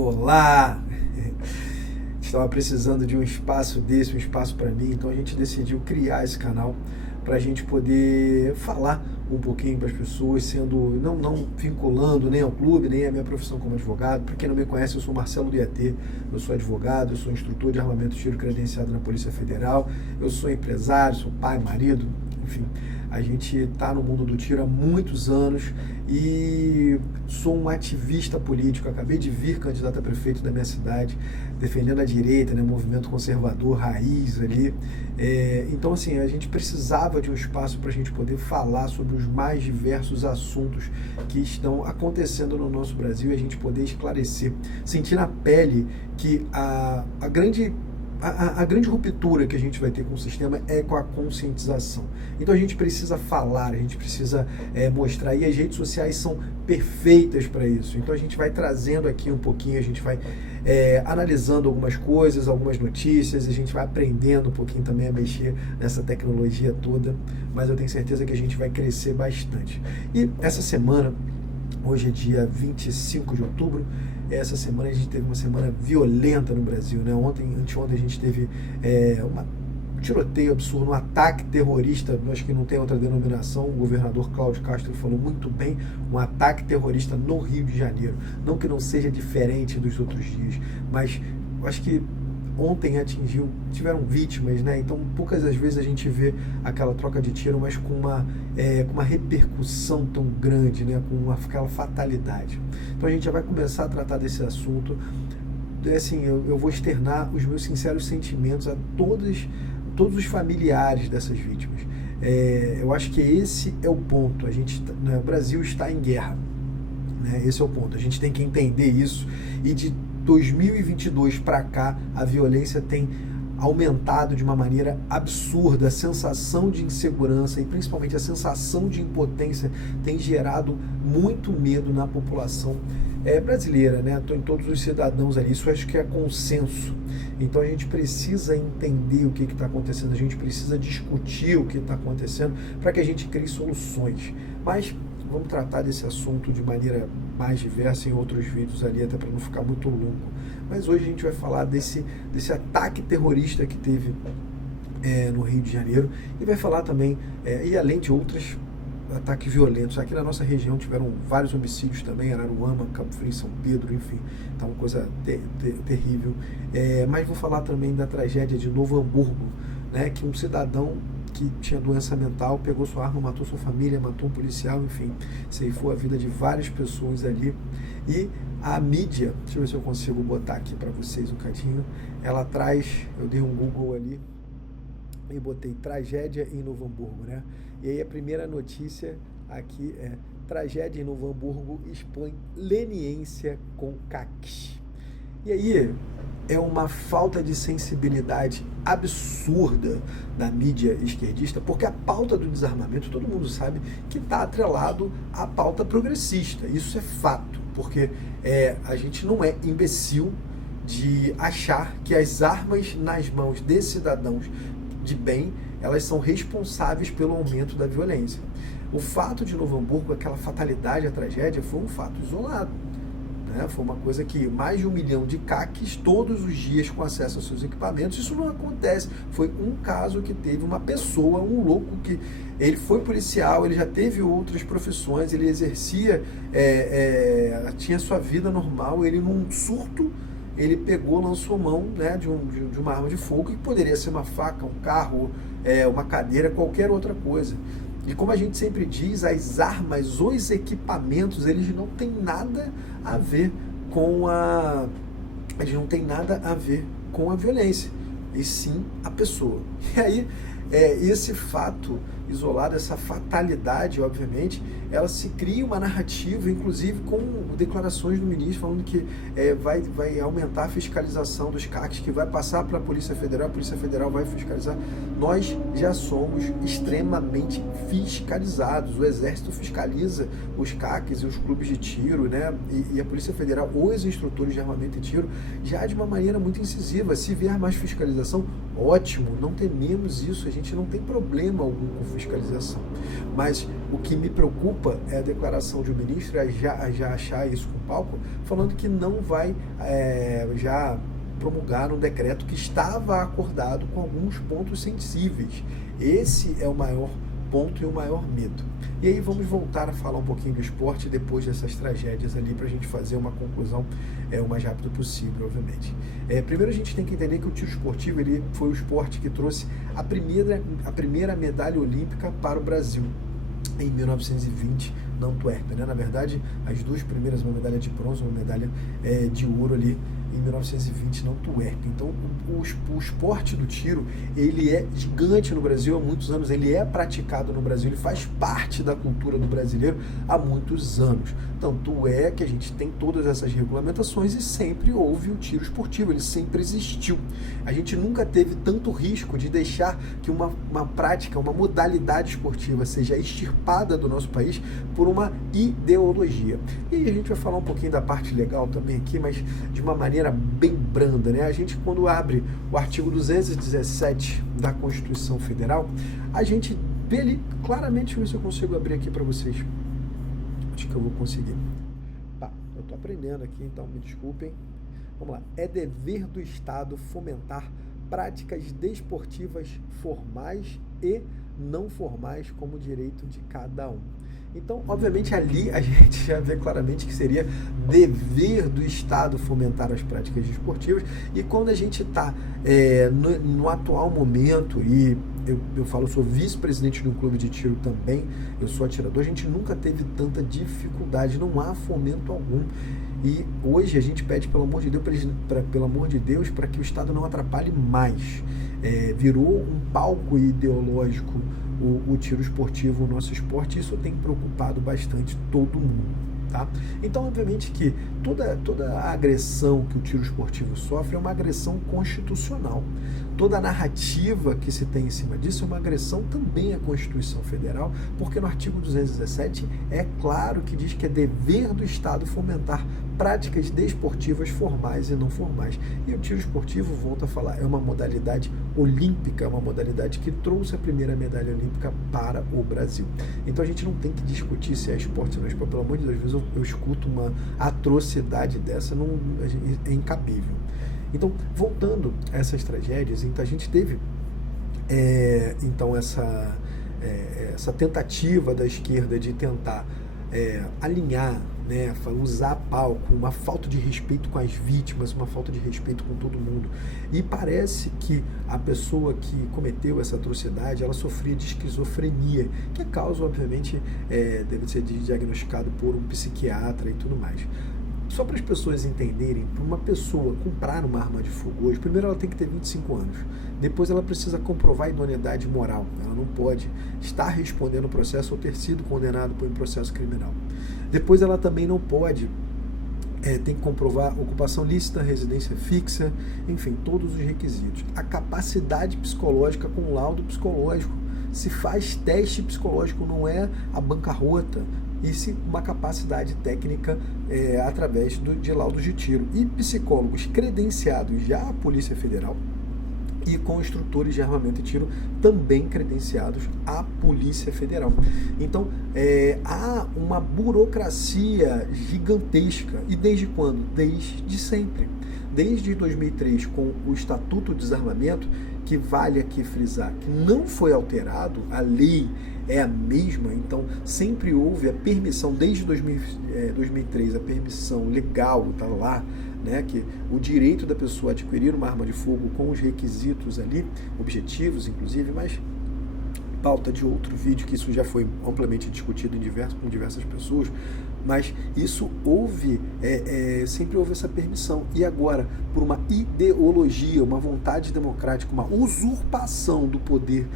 Olá! Estava precisando de um espaço desse, um espaço para mim, então a gente decidiu criar esse canal para a gente poder falar um pouquinho para as pessoas, sendo não vinculando nem ao clube, nem à minha profissão como advogado. Para quem não me conhece, eu sou Marcelo do IAT, eu sou advogado, eu sou instrutor de armamento de tiro credenciado na Polícia Federal, eu sou empresário, sou pai, marido, enfim. A gente está no mundo do tiro há muitos anos e sou um ativista político. Acabei de vir candidato a prefeito da minha cidade, defendendo a direita, né, movimento conservador, raiz ali. Então, assim, a gente precisava de um espaço para a gente poder falar sobre os mais diversos assuntos que estão acontecendo no nosso Brasil e a gente poder esclarecer, sentir na pele que a grande ruptura que a gente vai ter com o sistema é com a conscientização. Então a gente precisa falar, a gente precisa mostrar, e as redes sociais são perfeitas para isso. Então a gente vai trazendo aqui um pouquinho, a gente vai analisando algumas coisas, algumas notícias, a gente vai aprendendo um pouquinho também a mexer nessa tecnologia toda, mas eu tenho certeza que a gente vai crescer bastante. E essa semana, hoje é dia 25 de outubro, essa semana a gente teve uma semana violenta no Brasil, né? Anteontem a gente teve um tiroteio absurdo, um ataque terrorista, acho que não tem outra denominação, o governador Cláudio Castro falou muito bem, um ataque terrorista no Rio de Janeiro. Não que não seja diferente dos outros dias, mas acho que ontem tiveram vítimas, né? Então poucas das vezes a gente vê aquela troca de tiro, mas com uma repercussão tão grande, né? Com aquela fatalidade. Então a gente já vai começar a tratar desse assunto. Assim, eu vou externar os meus sinceros sentimentos a todos os familiares dessas vítimas. Eu acho que esse é o ponto. O Brasil está em guerra, né? Esse é o ponto. A gente tem que entender isso, e de 2022 para cá, a violência tem aumentado de uma maneira absurda. A sensação de insegurança e principalmente a sensação de impotência tem gerado muito medo na população brasileira, né? Em todos os cidadãos ali. Isso acho que é consenso. Então a gente precisa entender o que está acontecendo, a gente precisa discutir o que está acontecendo para que a gente crie soluções. Mas vamos tratar desse assunto de maneira mais diversa em outros vídeos ali, até para não ficar muito longo. Mas hoje a gente vai falar desse ataque terrorista que teve no Rio de Janeiro, e vai falar também, e além de outros ataques violentos. Aqui na nossa região tiveram vários homicídios também, Araruama, Cabo Frio, São Pedro, enfim, tá uma coisa terrível. Mas vou falar também da tragédia de Novo Hamburgo, né, que um cidadão que tinha doença mental pegou sua arma, matou sua família, matou um policial, enfim, ceifou a vida de várias pessoas ali. E a mídia, deixa eu ver se eu consigo botar aqui para vocês um cadinho, ela traz, eu dei um Google ali e botei tragédia em Novo Hamburgo, né? E aí a primeira notícia aqui é: tragédia em Novo Hamburgo expõe leniência com CACs. E aí é uma falta de sensibilidade absurda da mídia esquerdista, porque a pauta do desarmamento, todo mundo sabe que está atrelado à pauta progressista. Isso é fato, porque a gente não é imbecil de achar que as armas nas mãos de cidadãos de bem, elas são responsáveis pelo aumento da violência. O fato de Novo Hamburgo, aquela fatalidade, a tragédia, foi um fato isolado, né? Foi uma coisa que mais de 1 milhão de CACs todos os dias com acesso aos seus equipamentos. Isso não acontece. Foi um caso que teve uma pessoa, um louco, que ele foi policial, ele já teve outras profissões, ele exercia, tinha sua vida normal, ele num surto, ele pegou, lançou mão, né, de uma arma de fogo, que poderia ser uma faca, um carro, uma cadeira, qualquer outra coisa. E como a gente sempre diz, as armas, os equipamentos, eles não têm nada a ver com a violência, e sim a pessoa. E aí, esse fato isolado, essa fatalidade, obviamente, ela se cria uma narrativa, inclusive com declarações do ministro falando que vai aumentar a fiscalização dos CACs, que vai passar para a Polícia Federal vai fiscalizar. Nós já somos extremamente fiscalizados. O Exército fiscaliza os CACs e os clubes de tiro, né? E a Polícia Federal, os instrutores de armamento e tiro, já de uma maneira muito incisiva. Se vier mais fiscalização, ótimo, não tememos isso, a gente não tem problema algum com fiscalização. Mas o que me preocupa é a declaração de um ministro já achar isso com palco, falando que não vai já promulgar um decreto que estava acordado com alguns pontos sensíveis. Esse é o maior ponto e o maior medo. E aí vamos voltar a falar um pouquinho do esporte depois dessas tragédias ali, para a gente fazer uma conclusão o mais rápido possível, obviamente. Primeiro a gente tem que entender que o tiro esportivo ele foi o esporte que trouxe a primeira medalha olímpica para o Brasil em 1920 na Antuérpia, né? Na verdade, as duas primeiras, uma medalha de bronze, uma medalha de ouro ali em 1920 na Antuérpia. Então, o esporte do tiro, ele é gigante no Brasil há muitos anos, ele é praticado no Brasil, ele faz parte da cultura do brasileiro há muitos anos. Tanto é que a gente tem todas essas regulamentações e sempre houve o tiro esportivo, ele sempre existiu. A gente nunca teve tanto risco de deixar que uma prática, uma modalidade esportiva seja extirpada do nosso país por uma ideologia. E aí a gente vai falar um pouquinho da parte legal também aqui, mas de uma maneira bem branda, né? A gente, quando abre o artigo 217 da Constituição Federal, a gente vê ali claramente, deixa eu ver se eu consigo abrir aqui para vocês. Acho que eu vou conseguir. Tá, eu estou aprendendo aqui, então me desculpem. Vamos lá. É dever do Estado fomentar práticas desportivas formais e não formais como direito de cada um. Então, obviamente, ali a gente já vê claramente que seria dever do Estado fomentar as práticas desportivas. E quando a gente está no atual momento, e eu falo, sou vice-presidente de um clube de tiro também, eu sou atirador, a gente nunca teve tanta dificuldade, não há fomento algum. E hoje a gente pede, pelo amor de Deus, para que o Estado não atrapalhe mais. Virou um palco ideológico o tiro esportivo, o nosso esporte, isso tem preocupado bastante todo mundo, tá? Então, obviamente que toda a agressão que o tiro esportivo sofre é uma agressão constitucional. Toda a narrativa que se tem em cima disso é uma agressão também à Constituição Federal, porque no artigo 217 é claro que diz que é dever do Estado fomentar práticas desportivas formais e não formais. E o tiro esportivo, volto a falar, é uma modalidade olímpica, é uma modalidade que trouxe a primeira medalha olímpica para o Brasil. Então a gente não tem que discutir se é esporte ou não é esporte. Pelo amor de Deus, às vezes eu escuto uma atrocidade dessa, é incabível. Então, voltando a essas tragédias, então a gente teve essa tentativa da esquerda de tentar alinhar, né, usar palco, uma falta de respeito com as vítimas, uma falta de respeito com todo mundo. E parece que a pessoa que cometeu essa atrocidade, ela sofria de esquizofrenia, que é causa, obviamente, deve ser diagnosticado por um psiquiatra e tudo mais. Só para as pessoas entenderem, para uma pessoa comprar uma arma de fogo hoje, primeiro ela tem que ter 25 anos, depois ela precisa comprovar a idoneidade moral, ela não pode estar respondendo o processo ou ter sido condenado por um processo criminal. Depois ela também não pode, tem que comprovar ocupação lícita, residência fixa, enfim, todos os requisitos. A capacidade psicológica com laudo psicológico, se faz teste psicológico, não é a bancarrota, e sim uma capacidade técnica através de laudos de tiro. E psicólogos credenciados já à Polícia Federal e com instrutores de armamento e tiro também credenciados à Polícia Federal. Então, há uma burocracia gigantesca. E desde quando? Desde sempre. Desde 2003, com o Estatuto de Desarmamento, que vale aqui frisar que não foi alterado, a lei é a mesma, então sempre houve a permissão, desde 2003, a permissão legal está lá, né, que o direito da pessoa adquirir uma arma de fogo com os requisitos ali, objetivos inclusive, mas pauta de outro vídeo, que isso já foi amplamente discutido com diversas pessoas, mas isso sempre houve essa permissão. E agora, por uma ideologia, uma vontade democrática, uma usurpação do poder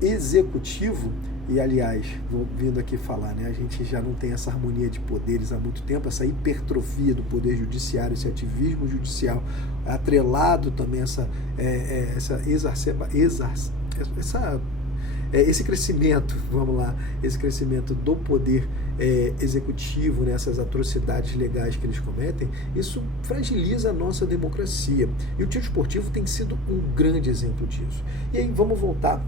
executivo, e aliás, vou vindo aqui falar, né, a gente já não tem essa harmonia de poderes há muito tempo, essa hipertrofia do poder judiciário, esse ativismo judicial, atrelado também esse crescimento, vamos lá, esse crescimento do poder executivo, nessas atrocidades legais que eles cometem, isso fragiliza a nossa democracia. E o tiro esportivo tem sido um grande exemplo disso. E aí vamos voltar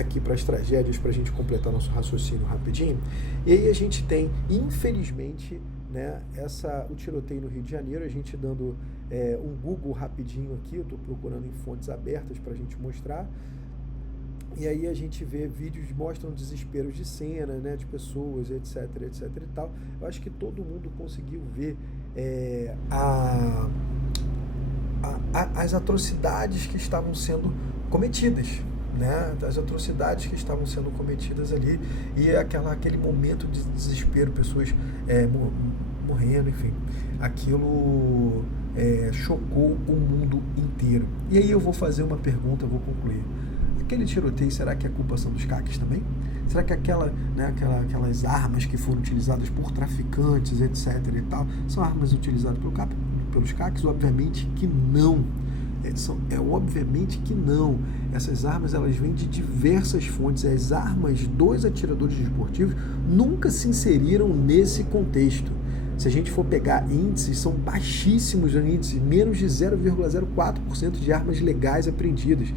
aqui para as tragédias, para a gente completar nosso raciocínio rapidinho. E aí a gente tem, infelizmente, né, o tiroteio no Rio de Janeiro, a gente dando um Google rapidinho aqui, eu estou procurando em fontes abertas para a gente mostrar, e aí a gente vê vídeos que mostram desesperos de cena, né, de pessoas, etc, etc e tal. Eu acho que todo mundo conseguiu ver as atrocidades que estavam sendo cometidas, né, das atrocidades que estavam sendo cometidas ali, e aquele momento de desespero, pessoas morrendo, enfim, aquilo chocou o mundo inteiro. E aí eu vou fazer uma pergunta, vou concluir. Aquele tiroteio, será que a culpa são dos CACs também? Será que aquelas armas que foram utilizadas por traficantes, etc e tal, são armas utilizadas pelos CACs? Obviamente que não. Obviamente que não. Essas armas, elas vêm de diversas fontes. As armas dos atiradores desportivos nunca se inseriram nesse contexto. Se a gente for pegar índices, são baixíssimos os índices, menos de 0,04% de armas legais apreendidas.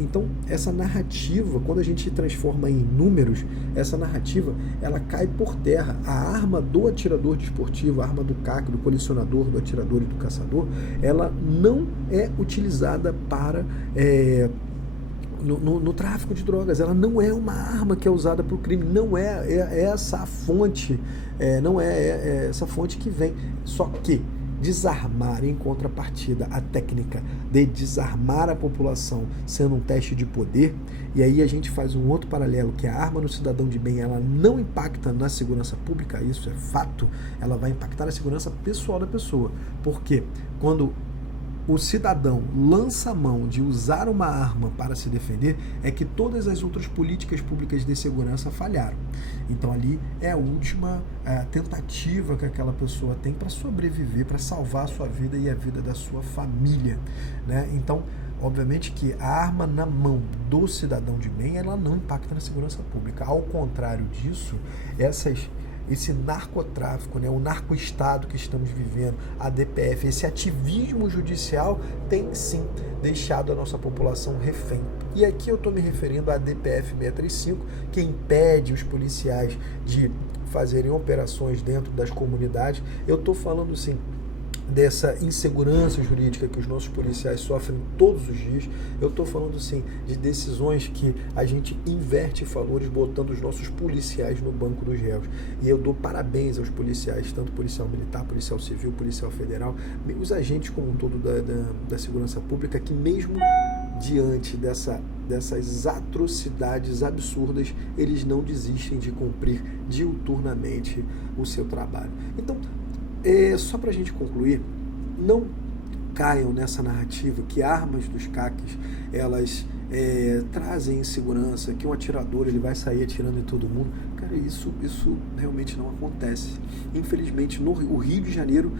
Então, essa narrativa, quando a gente transforma em números, essa narrativa, ela cai por terra. A arma do atirador desportivo, a arma do CAC, do colecionador, do atirador e do caçador, ela não é utilizada para... No tráfico de drogas, ela não é uma arma que é usada para o crime, não é essa a fonte, não é essa fonte que vem. Só que desarmar, em contrapartida, a técnica de desarmar a população sendo um teste de poder, e aí a gente faz um outro paralelo, que a arma no cidadão de bem, ela não impacta na segurança pública, isso é fato, ela vai impactar na segurança pessoal da pessoa, porque quando o cidadão lança a mão de usar uma arma para se defender, é que todas as outras políticas públicas de segurança falharam. Então ali é a última tentativa que aquela pessoa tem para sobreviver, para salvar a sua vida e a vida da sua família, né? Então, obviamente que a arma na mão do cidadão de bem, ela não impacta na segurança pública. Ao contrário disso, esse narcotráfico, né, o narcoestado que estamos vivendo, a DPF, esse ativismo judicial tem sim deixado a nossa população refém. E aqui eu estou me referindo à DPF 635, que impede os policiais de fazerem operações dentro das comunidades. Eu estou falando sim dessa insegurança jurídica que os nossos policiais sofrem todos os dias. Eu estou falando sim de decisões que a gente inverte valores botando os nossos policiais no banco dos réus. E eu dou parabéns aos policiais, tanto policial militar, policial civil, policial federal, os agentes como um todo da segurança pública, que mesmo diante dessas atrocidades absurdas, eles não desistem de cumprir diuturnamente o seu trabalho. Então, só para a gente concluir, não caiam nessa narrativa que armas dos CACs, elas trazem insegurança, que um atirador ele vai sair atirando em todo mundo. Cara, isso realmente não acontece. Infelizmente, o Rio de Janeiro,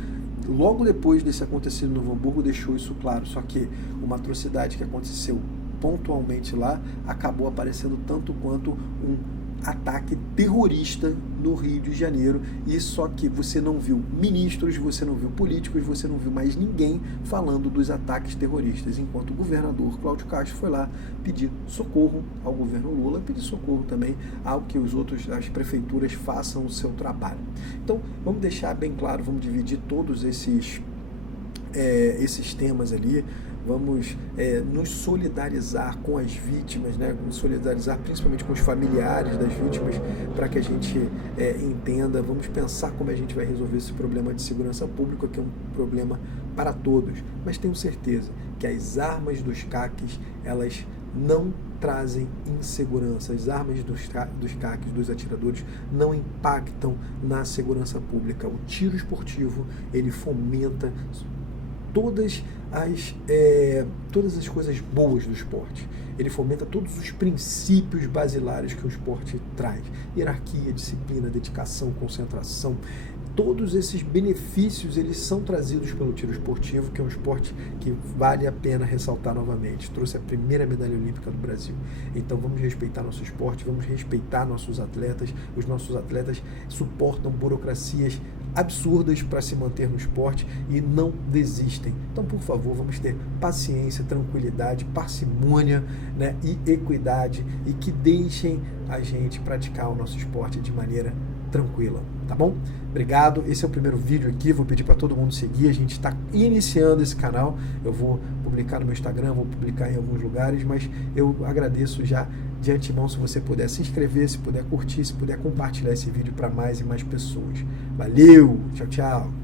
logo depois desse acontecido no Novo Hamburgo, deixou isso claro. Só que uma atrocidade que aconteceu pontualmente lá acabou aparecendo tanto quanto um ataque terrorista no Rio de Janeiro, e só que você não viu ministros, você não viu políticos, você não viu mais ninguém falando dos ataques terroristas, enquanto o governador Cláudio Castro foi lá pedir socorro ao governo Lula, pedir socorro também ao que as prefeituras façam o seu trabalho. Então, vamos deixar bem claro, vamos dividir todos esses temas ali. Vamos nos solidarizar com as vítimas, né? Nos solidarizar principalmente com os familiares das vítimas, para que a gente entenda. Vamos pensar como a gente vai resolver esse problema de segurança pública, que é um problema para todos. Mas tenho certeza que as armas dos CACs, elas não trazem insegurança. As armas dos CACs, dos atiradores, não impactam na segurança pública. O tiro esportivo, ele fomenta todas as coisas boas do esporte. Ele fomenta todos os princípios basilares que o esporte traz. Hierarquia, disciplina, dedicação, concentração. Todos esses benefícios, eles são trazidos pelo tiro esportivo, que é um esporte que vale a pena ressaltar novamente. Trouxe a primeira medalha olímpica do Brasil. Então vamos respeitar nosso esporte, vamos respeitar nossos atletas. Os nossos atletas suportam burocracias absurdas para se manter no esporte e não desistem. Então, por favor, vamos ter paciência, tranquilidade, parcimônia, né, e equidade, e que deixem a gente praticar o nosso esporte de maneira tranquila, tá bom? Obrigado, esse é o primeiro vídeo aqui, vou pedir para todo mundo seguir, a gente está iniciando esse canal, eu vou publicar no meu Instagram, vou publicar em alguns lugares, mas eu agradeço já de antemão se você puder se inscrever, se puder curtir, se puder compartilhar esse vídeo para mais e mais pessoas. Valeu, tchau, tchau!